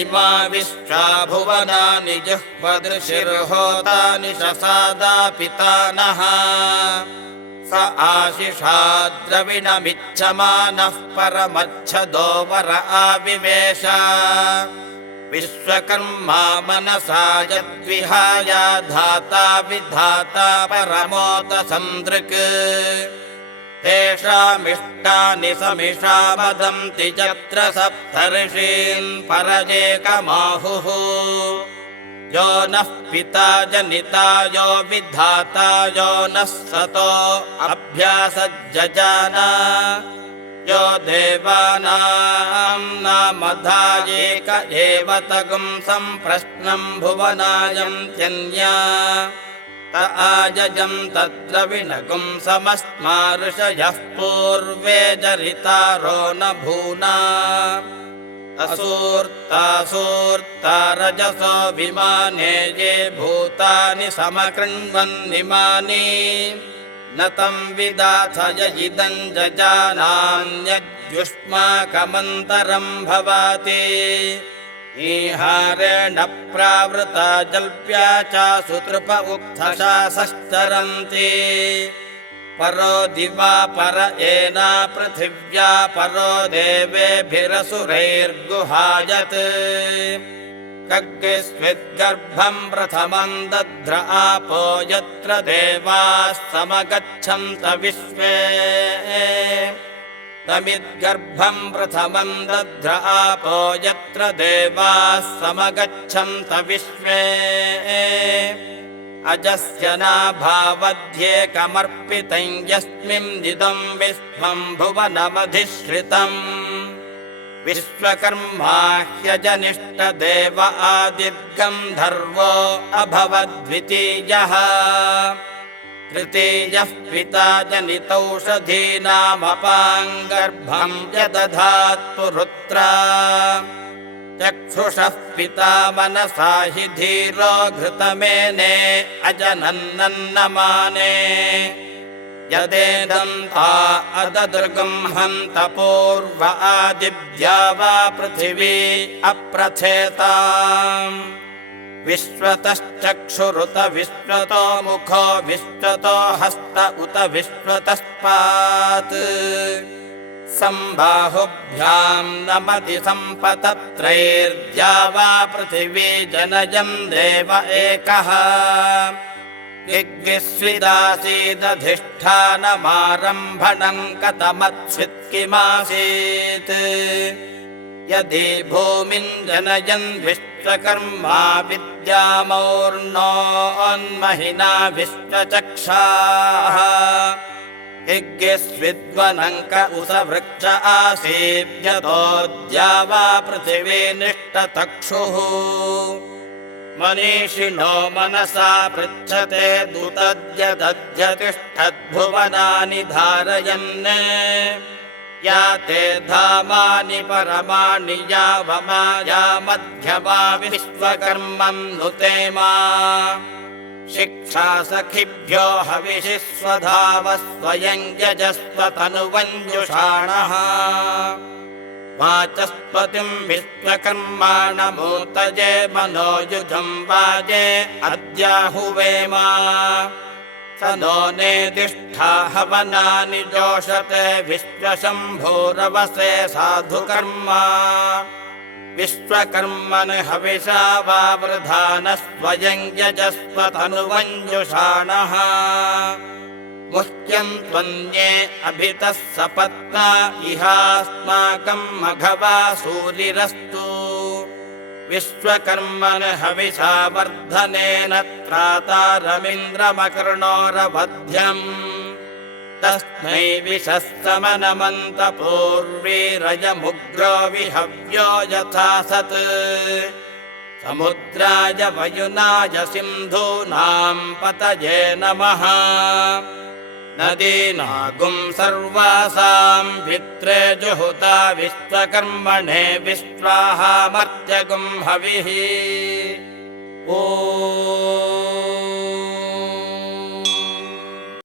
इमा विश्वा भुवनानि जिह्वदृशिर्होतानि शसादा पितानः स आशिषा द्रविणमिच्छमानः परमच्छदो वर आविवेश विश्वकर्मा मनसा यद्विहाय धाता विधाता परमोत सन्दृक् तेषामिष्टानि समिषा वदन्ति यत्र सप्तर्षीन् परजेकमाहुः यो नः पिता जनिता यो विधाता यो नः सतो अभ्यासज्जजान यो देवानां नामधायेक एव तगुं सम्प्रश्नं भुवनायन्त्यन्या त आयजं तद्रविणगुं समस्मा ऋषयः पूर्वे जरितारो न भूना असूर्ता रजसो विमाने ये भूतानि समकृण्वन्निमानि न तं विदाथय इदं जजानान्यद्युष्माकमन्तरं भवाति ईहारेण प्रावृता जल्प्या चासु तृप उक्थशासश्चरन्ति परो दिवा पर एना पृथिव्या परो देवेभिरसुरैर्गुहायत् कग्स्विद्गर्भं प्रथमं दध्र आपो यत्र देवाः समगच्छन्त विश्वे तमिद्गर्भं प्रथमं दध्र आपो यत्र देवाः समगच्छन्त विश्वे अजस्य नाभावध्येकमर्पितं यस्मिन्निदं विश्वं भुवनमधिश्रितम् विश्वकर्मा ह्यजनिष्टदेव आदिर्गन्धर्वो अभवद्वितीयः तृतीयः पिता जनितौषधीनामपाङ्गर्भं यदधात् पुरुत्रा चक्षुषः पिता मनसा हि धीरो घृतमेने अजनन्नन्नमाने यदेदन्ता अददृगं हन्त पूर्व आदिव्या वा पृथिवी अप्रथेताम् विश्वतश्चक्षुरुत विश्वतो मुखो विश्वतो हस्त उत विश्वतस्पात् सम्बाहुभ्यां नमति सम्पतत्रैर्द्या वा पृथिवी जनयन् देव एकः यज्ञस्विदासीदधिष्ठानमारम्भणं कथमत्स्वित्किमासीत् यदि भूमिं जनयन् विश्वकर्मा विद्यामौर्णोन्महिना विश्वचक्षाः यज्ञस्विद्वनङ्क उत वृक्ष आसीद्यतोऽद्या वा पृथिवी निष्टतक्षुः मनीषिणो मनसा पृच्छते दूतद्यदध्यतिष्ठद्भुवनानि धारयन् या ते धामानि परमाणि या वमा या मध्यमा विश्वकर्मं नुते मा शिक्षा सखिभ्यो हविषि स्वधावः स्वयं यजस्व तनुवञ्जुषाणः वाचस्पतिं विश्वकर्माणमूतये मनोयुधं वाजे अद्याहुवेम स नो नेदिष्ठा हवनानि जोषते विश्वशम्भोरवसे साधुकर्मा विश्वकर्मन् हविषा वावृधानः स्वयं यजस्व तनुवञ्जुषाणः मुह्यं त्वन्ये अभितः सपत्ना इहास्माकं मघवा सूरिरस्तु विश्वकर्मन् हविषा वर्धनेन त्रातारमिन्द्रमकर्णोरवध्यम् तस्मै विशस्तमनमन्त पूर्वीरयमुग्रो विहव्यो यथा सत् समुद्राय वयुनाय सिन्धूनां पतये नमः नदीनागुं सर्वासां भित्रे जुहुता विश्वकर्मणे विश्वाहामर्त्यगुं हविः। ओ